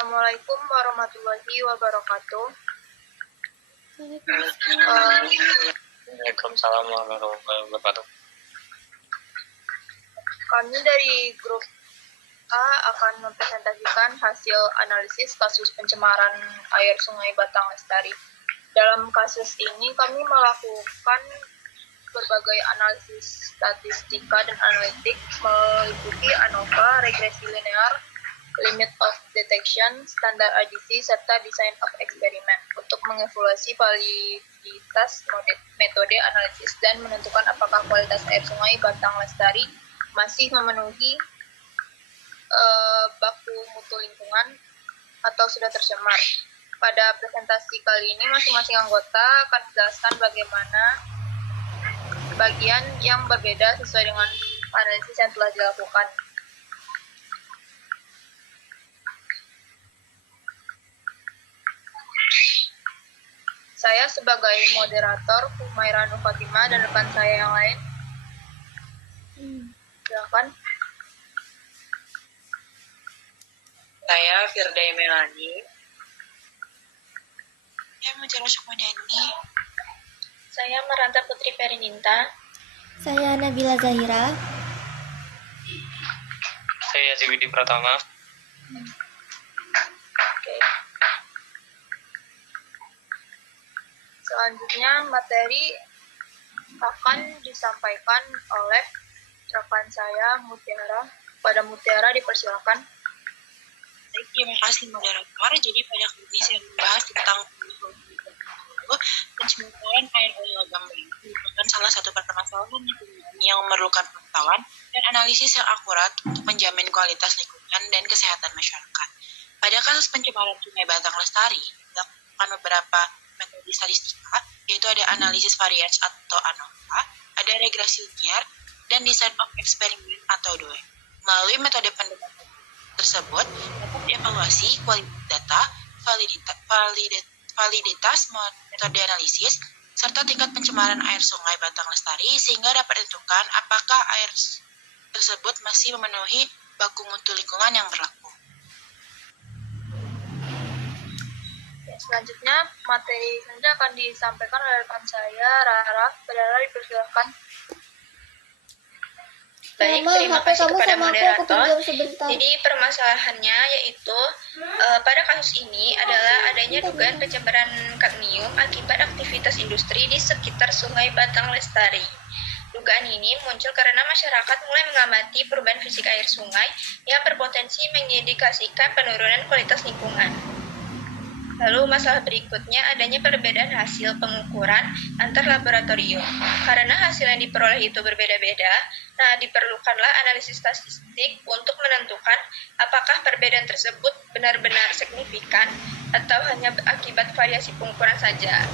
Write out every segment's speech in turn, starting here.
Assalamualaikum warahmatullahi wabarakatuh. Waalaikumsalam warahmatullahi wabarakatuh. Kami dari grup A akan mempresentasikan hasil analisis kasus pencemaran air Sungai Batang Lestari. Dalam kasus ini kami melakukan berbagai analisis statistika dan analitik meliputi ANOVA, regresi linear, limit of detection, standar ADC, serta design of experiment untuk mengevaluasi validitas metode analisis dan menentukan apakah kualitas air Sungai Batang Lestari masih memenuhi baku mutu lingkungan atau sudah tercemar. Pada presentasi kali ini masing-masing anggota akan menjelaskan bagaimana bagian yang berbeda sesuai dengan analisis yang telah dilakukan. Saya sebagai moderator, Humaira Nur Fatimah, dan rekan saya yang lain. Silakan. Saya Firda Melani. Saya Mujara Sukmadani. Saya Maranta Putri Perininta. Saya Nabila Zahira. Saya Ziwidi Pratama. Oke. Selanjutnya materi akan disampaikan oleh rekan saya Mutiara. Pada Mutiara dipersilakan. Terima kasih moderator. Jadi pada kali ini saya membahas tentang pencemaran air oleh logam ini merupakan salah satu permasalahan yang memerlukan pengetahuan dan analisis yang akurat untuk menjamin kualitas lingkungan dan kesehatan masyarakat. Pada kasus pencemaran Sungai Batang Lestari, dilakukan beberapa metode statistika, yaitu ada analisis varians atau ANOVA, ada regresi linear, dan design of experiment atau DOE. Melalui metode pendekatan tersebut, dapat dievaluasi kualitas data, validitas metode analisis, serta tingkat pencemaran air Sungai Batang Lestari sehingga dapat ditentukan apakah air tersebut masih memenuhi baku mutu lingkungan yang berlaku. Selanjutnya, materi selanjutnya akan disampaikan oleh rekan saya, Rara. Rara dipersilakan. Baik, terima kasih kepada moderator. Jadi permasalahannya yaitu pada kasus ini adalah adanya dugaan pencemaran kadmium akibat aktivitas industri di sekitar Sungai Batang Lestari. Dugaan ini muncul karena masyarakat mulai mengamati perubahan fisik air sungai yang berpotensi mengindikasikan penurunan kualitas lingkungan. Lalu masalah berikutnya adanya perbedaan hasil pengukuran antar laboratorium. Karena hasil yang diperoleh itu berbeda-beda, nah diperlukanlah analisis statistik untuk menentukan apakah perbedaan tersebut benar-benar signifikan atau hanya akibat variasi pengukuran saja.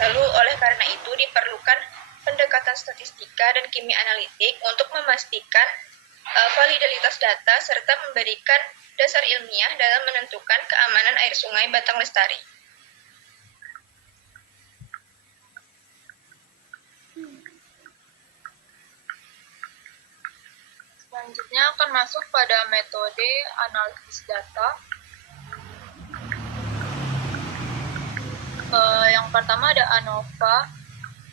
Lalu oleh karena itu diperlukan pendekatan statistika dan kimia analitik untuk memastikan validitas data serta memberikan dasar ilmiah dalam menentukan keamanan air Sungai Batang Lestari. Selanjutnya akan masuk pada metode analisis data. Yang pertama ada ANOVA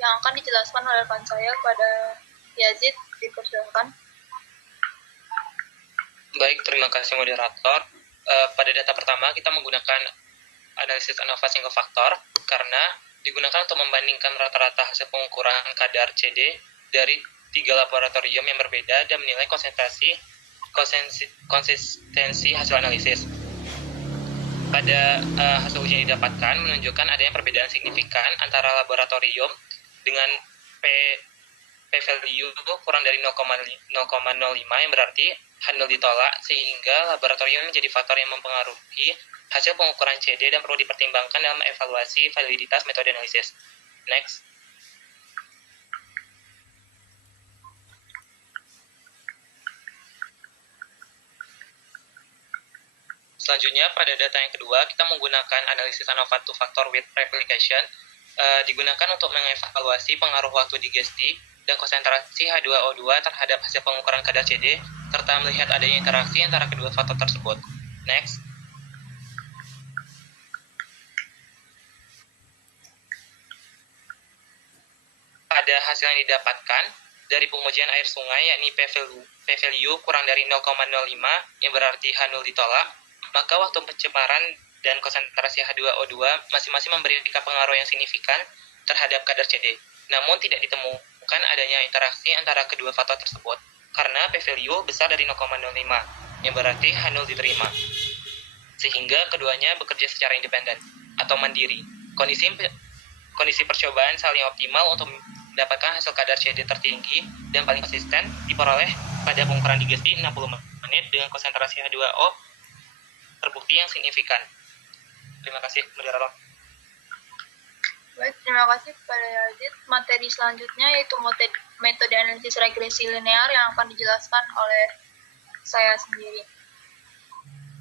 yang akan dijelaskan oleh rekan saya pada Yazid. Dipersilakan. Baik, terima kasih moderator. Pada data pertama kita menggunakan analisis ANOVA single faktor karena digunakan untuk membandingkan rata-rata hasil pengukuran kadar CD dari 3 laboratorium yang berbeda dan menilai konsistensi hasil analisis. Pada hasil uji yang didapatkan menunjukkan adanya perbedaan signifikan antara laboratorium dengan p-value kurang dari 0,05 yang berarti handle ditolak, sehingga laboratorium menjadi faktor yang mempengaruhi hasil pengukuran CD dan perlu dipertimbangkan dalam evaluasi validitas metode analisis. Next. Selanjutnya, pada data yang kedua, kita menggunakan analisis ANOVA two-factor with replication, digunakan untuk mengevaluasi pengaruh waktu digesti dan konsentrasi H2O2 terhadap hasil pengukuran kadar CD, serta melihat adanya interaksi antara kedua faktor tersebut. Next. pada hasil yang didapatkan dari pengujian air sungai, yakni p-value kurang dari 0,05, yang berarti H0 ditolak, maka waktu pencemaran dan konsentrasi H2O2 masing-masing memberikan pengaruh yang signifikan terhadap kadar CD. Namun tidak ditemukan adanya interaksi antara kedua faktor tersebut, karena p-value besar dari 0,05, yang berarti H0 diterima. Sehingga keduanya bekerja secara independen atau mandiri. Kondisi percobaan saling optimal untuk mendapatkan hasil kadar CD tertinggi dan paling konsisten diperoleh pada pengukuran digesti 60 menit dengan konsentrasi H2O terbukti yang signifikan. Terima kasih, moderator. Baik, terima kasih kepada Yazid. Materi selanjutnya yaitu metode analisis regresi linear yang akan dijelaskan oleh saya sendiri.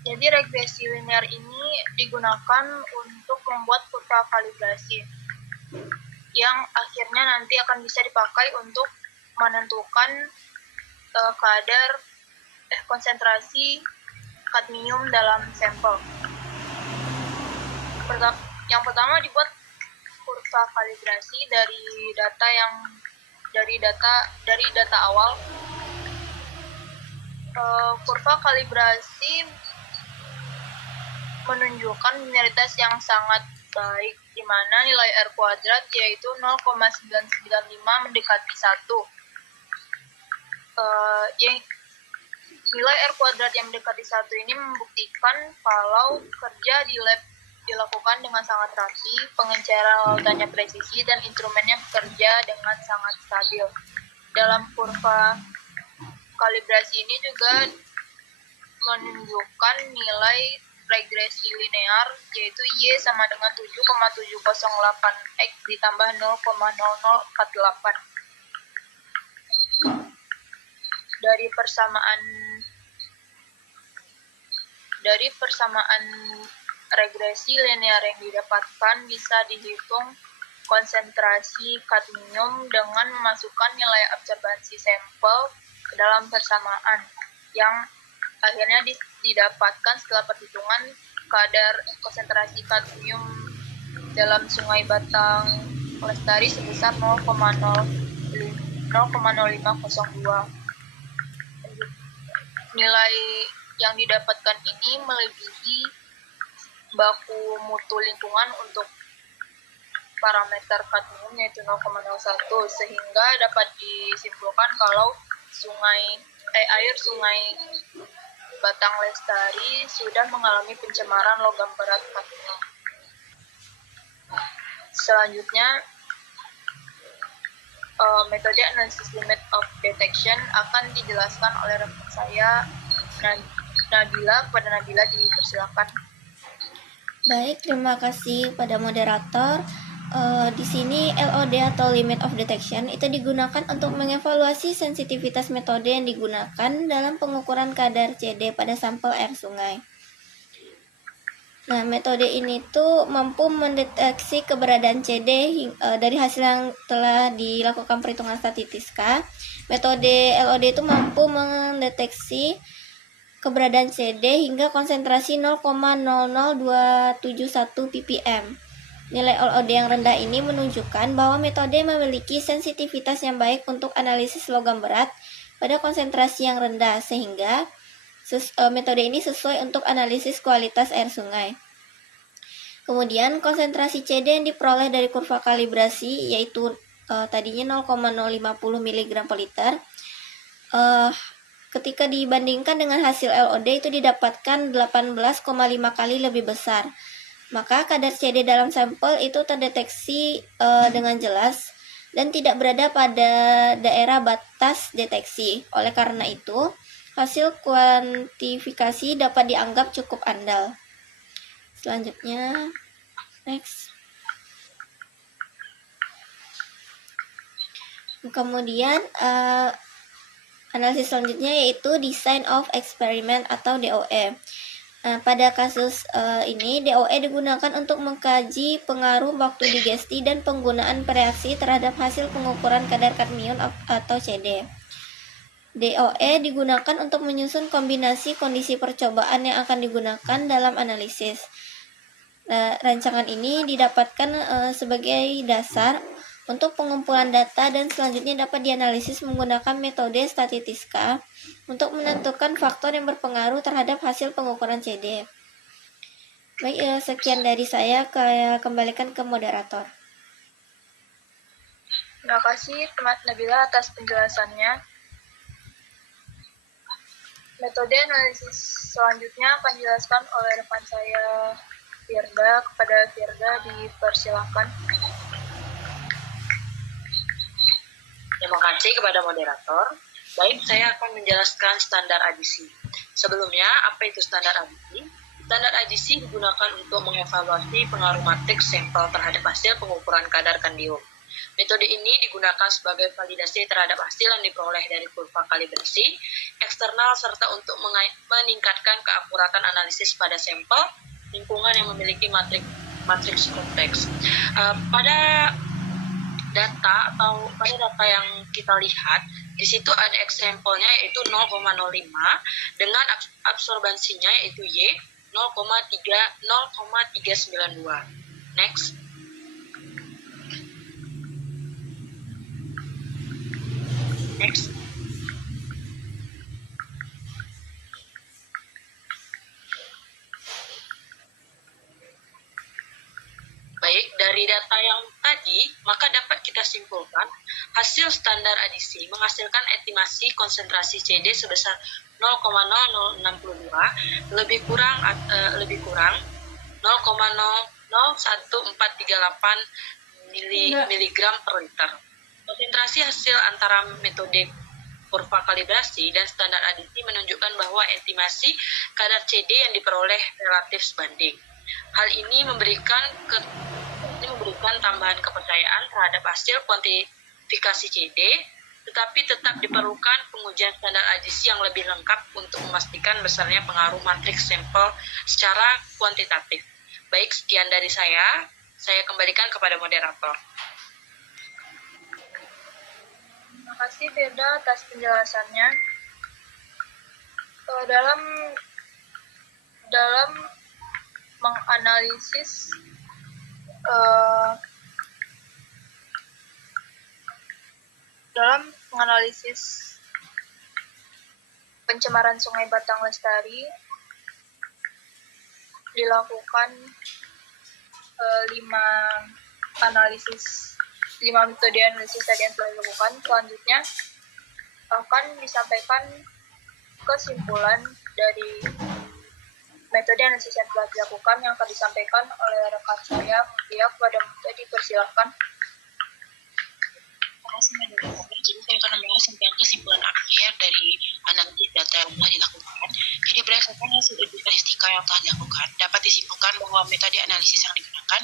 Jadi regresi linear ini digunakan untuk membuat kurva kalibrasi yang akhirnya nanti akan bisa dipakai untuk menentukan kadar konsentrasi kadmium dalam sampel. Yang pertama dibuat kurva kalibrasi dari data awal. Kurva kalibrasi menunjukkan linearitas yang sangat baik, di mana nilai R kuadrat yaitu 0,995 mendekati 1. Nilai R kuadrat yang mendekati 1 ini membuktikan kalau kerja di lab dilakukan dengan sangat rapi, pengenceran lautannya presisi, dan instrumennya bekerja dengan sangat stabil. Dalam kurva kalibrasi ini juga menunjukkan nilai regresi linear, yaitu Y sama dengan 7,708X ditambah 0,0048. Dari persamaan regresi linear yang didapatkan bisa dihitung konsentrasi kadmium dengan memasukkan nilai absorbansi sampel ke dalam persamaan yang akhirnya didapatkan setelah perhitungan kadar konsentrasi kadmium dalam Sungai Batang Lestari sebesar 0,0502. Nilai yang didapatkan ini melebihi baku mutu lingkungan untuk parameter kadmium yaitu 0,01, sehingga dapat disimpulkan kalau air sungai Batang Lestari sudah mengalami pencemaran logam berat kadmium. Selanjutnya, metode analisis limit of detection akan dijelaskan oleh rekan saya, Nabila. Kepada Nabila dipersilakan. Baik, terima kasih pada moderator. Di sini LOD atau limit of detection itu digunakan untuk mengevaluasi sensitivitas metode yang digunakan dalam pengukuran kadar CD pada sampel air sungai. Nah, metode ini tuh mampu mendeteksi keberadaan CD dari hasil yang telah dilakukan perhitungan statistika. Metode LOD itu mampu mendeteksi keberadaan CD hingga konsentrasi 0,00271 ppm. Nilai LOD yang rendah ini menunjukkan bahwa metode memiliki sensitivitas yang baik untuk analisis logam berat pada konsentrasi yang rendah, sehingga metode ini sesuai untuk analisis kualitas air sungai. Kemudian konsentrasi CD yang diperoleh dari kurva kalibrasi yaitu tadinya 0,050 mg per liter. Ketika dibandingkan dengan hasil LOD itu didapatkan 18,5 kali lebih besar. Maka kadar CD dalam sampel itu terdeteksi dengan jelas dan tidak berada pada daerah batas deteksi. Oleh karena itu, hasil kuantifikasi dapat dianggap cukup andal. Selanjutnya, next. Kemudian, analisis selanjutnya yaitu Design of Experiment atau DOE. Pada kasus ini, DOE digunakan untuk mengkaji pengaruh waktu digesti dan penggunaan reaksi terhadap hasil pengukuran kadar kadmium atau CD. DOE digunakan untuk menyusun kombinasi kondisi percobaan yang akan digunakan dalam analisis. Rancangan ini didapatkan sebagai dasar Untuk pengumpulan data dan selanjutnya dapat dianalisis menggunakan metode statistika untuk menentukan faktor yang berpengaruh terhadap hasil pengukuran CD. Baik, sekian dari saya, kembalikan ke moderator. Terima kasih teman Nabila atas penjelasannya. Metode analisis selanjutnya akan dijelaskan oleh rekan saya, Firda. Kepada Firda dipersilakan. Terima kasih kepada moderator. Baik, saya akan menjelaskan standar adisi. Sebelumnya, apa itu standar adisi? Standar adisi digunakan untuk mengevaluasi pengaruh matriks sampel terhadap hasil pengukuran kadar kandium. Metode ini digunakan sebagai validasi terhadap hasil yang diperoleh dari kurva kalibrasi eksternal serta untuk meningkatkan keakuratan analisis pada sampel lingkungan yang memiliki matriks kompleks. Pada data yang kita lihat, di situ ada eksempelnya yaitu 0,05 dengan absorbansinya yaitu Y 0,392. Next. Baik, dari data yang tadi, maka dapat kita simpulkan hasil standar adisi menghasilkan estimasi konsentrasi CD sebesar 0,0062 lebih kurang 0,00138 mg per liter. Konsentrasi hasil antara metode kurva kalibrasi dan standar adisi menunjukkan bahwa estimasi kadar CD yang diperoleh relatif sebanding. Hal ini memberikan tambahan kepercayaan terhadap hasil kuantifikasi CD, tetapi tetap diperlukan pengujian standar adisi yang lebih lengkap untuk memastikan besarnya pengaruh matriks sampel secara kuantitatif. Baik, sekian dari saya kembalikan kepada moderator. Terima kasih Firda atas penjelasannya. Dalam menganalisis pencemaran Sungai Batang Lestari dilakukan 5 metode analisis tadi yang telah dilakukan. Selanjutnya akan disampaikan kesimpulan dari metode analisis yang telah dilakukan yang akan disampaikan oleh rekan saya, Mutia. Kepada Mutia dipersilahkan. Terima kasih moderator. Jadi saya akan membahas tentang kesimpulan akhir dari analisis data yang telah dilakukan. Jadi berdasarkan hasil uji statistika yang telah dilakukan, dapat disimpulkan bahwa metode analisis yang digunakan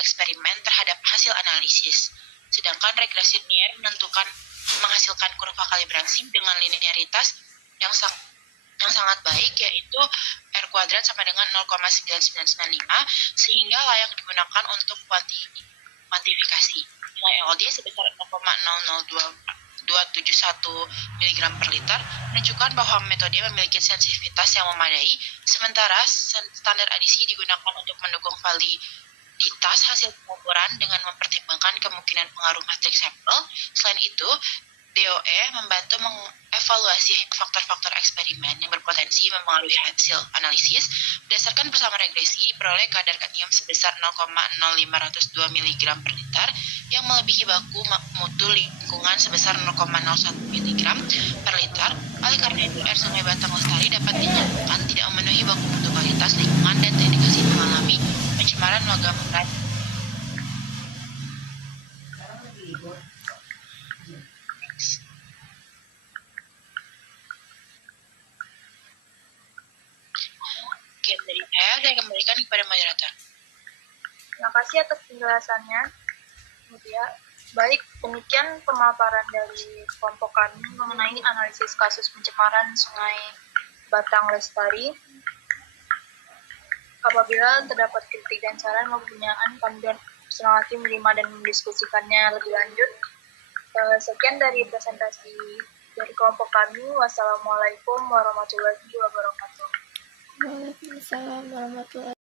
eksperimen terhadap hasil analisis. Sedangkan regresi linear menghasilkan kurva kalibrasi dengan linearitas yang sangat baik, yaitu R kuadrat sama dengan 0,9995 sehingga layak digunakan untuk kuantifikasi. Nilai LOD sebesar 0,002271 mg per liter menunjukkan bahwa metode memiliki sensitivitas yang memadai, sementara standar adisi digunakan untuk mendukung validitas hasil pengukuran dengan mempertimbangkan kemungkinan pengaruh matriks sampel. Selain itu, DOE membantu mengevaluasi faktor-faktor eksperimen yang berpotensi mempengaruhi hasil analisis. Berdasarkan bersama regresi, peroleh kadar kadmium sebesar 0,0502 mg per liter yang melebihi baku mutu lingkungan sebesar 0,01 mg per liter. Oleh karena itu, air Sungai Batang Lestari dapat dinyatakan tidak memenuhi baku mutu kualitas lingkungan dan terindikasi mengalami pencemaran logam berat. Sekian dari saya kembalikan kepada moderator. Terima kasih atas penjelasannya, Mutia. Baik, demikian pemaparan dari kelompok kami mengenai analisis kasus pencemaran Sungai Batang Lestari. Apabila terdapat kritik dan saran maupun pertanyaan, kami senang hati menerima dan mendiskusikannya lebih lanjut. Sekian dari presentasi dari kelompok kami. Wassalamualaikum warahmatullahi wabarakatuh. Waalaikumsalam warahmatullahi